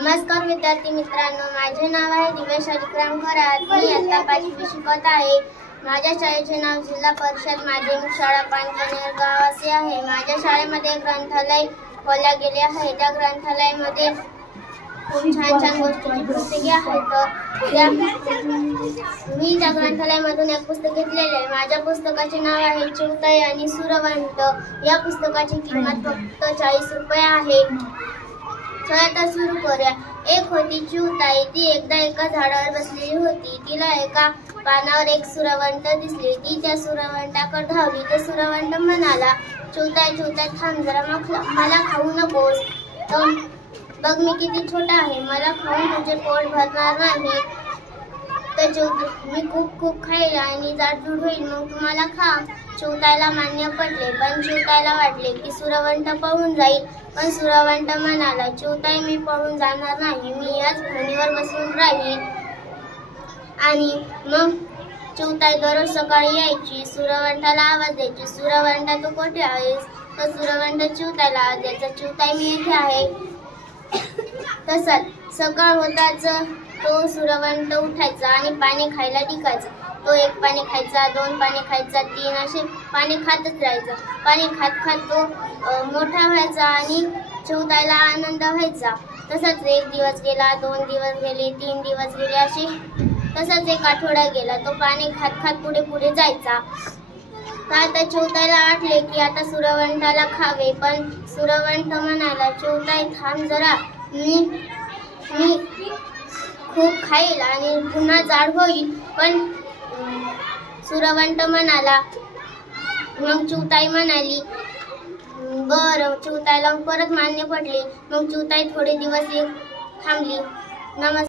नमस्कार विद्यार्थी मित्रांनो, माझे नाव आहे दिवेश अलिक्राम खरात। मी इयत्ता 5वी शिकत आहे। माझ्या शाळेचे नाव जिल्हा परिषद माध्यमिक शाळा पानकनेर गाव असे आहे। माझ्या शाळेमध्ये ग्रंथालय खोलले गेले आहे। त्या ग्रंथालयामध्ये खूप छान गोष्टींची पुस्तके आहेत। मी त्या ग्रंथालयामधून एक पुस्तक घेतलेले आहे। माझ्या पुस्तकाचे नाव आहे चिवताई आणि सुरवंट। या पुस्तकाची किंमत फक्त 40 रुपये आहे। चला तर सुरू करूया। एक होती चिवताई, ती एकदा एका झाडावर बसलेली होती। तिला एका पानावर एक सुरवंट दिसले। ती त्या सुरवंटाकडे धावली। तर सुरवंट म्हणाला, चिवताई चिवताई थांब जरा, मला खाऊ नकोस। तर बघ मी किती छोटा आहे, मला खाऊन तुझे पोट भरणार नाही। तर मी खूप खाईल आणि जाडजूड होईल, मग तुम्हाला खा। चिवताईला मान्य पडले, पण चिवताईला वाटले की सुरवंट पळून जाईल। पण सुरवंट म्हणाला, चिवताई मी पळून जाणार नाही, मी याच फणीवर बसून राहील। आणि मग चिवताई दररोज सकाळी यायची, सुरवंटाला आवाज द्यायची, सुरवंटा तू कुठे आहेस? तर सुरवंट चिवताईला आवाज द्यायचा, चिवताई मी इथे आहे। तसंच सकाळ होताच तो सुरवंट उठायचा आणि पाणी खायला निघायचा। तो 1 पाणी खायचा, 2 पाणी खायचा, 3 असे पाणी खातच राहायचा। पाणी खात तो मोठा व्हायचा आणि चिवताईला आनंद व्हायचा। तसंच 1 दिवस गेला, 2 दिवस गेले, 3 दिवस गेले, असे तसंच 1 आठवडा गेला। तो पाणी खात पुढे जायचा। तर आता चिवताईला वाटले की आता सुरवंटाला खावे, पण सुरवंट म्हणाला, चिवताई थांब जरा, मी खूप खाईल आणि पुन्हा जाड होईल। पण सुरवंट म्हणाला, मग चिवताई म्हणाली बरं। चिवताईला परत मान्य पडले। मग चिवताई थोडे दिवस थांबली। नमस्कार।